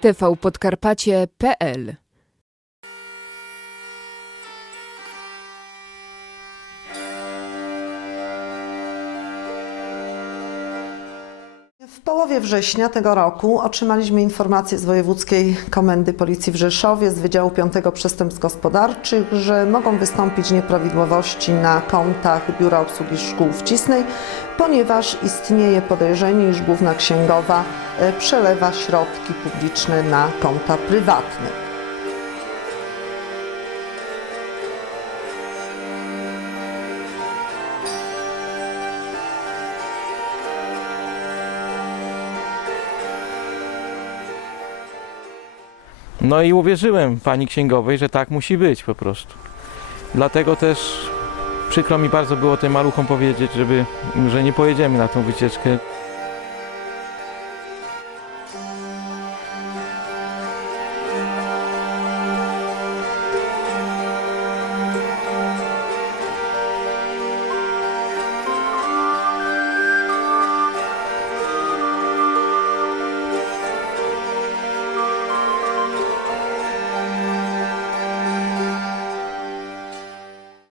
tvpodkarpacie.pl połowie września tego roku otrzymaliśmy informację z Wojewódzkiej Komendy Policji w Rzeszowie z Wydziału 5 Przestępstw Gospodarczych, że mogą wystąpić nieprawidłowości na kontach Biura Obsługi Szkół w Cisnej, ponieważ istnieje podejrzenie, iż główna księgowa e, przelewa środki publiczne na konta prywatne. No i uwierzyłem pani księgowej, że tak musi być po prostu. Dlatego też przykro mi bardzo było tym maluchom powiedzieć, żeby, że nie pojedziemy na tą wycieczkę.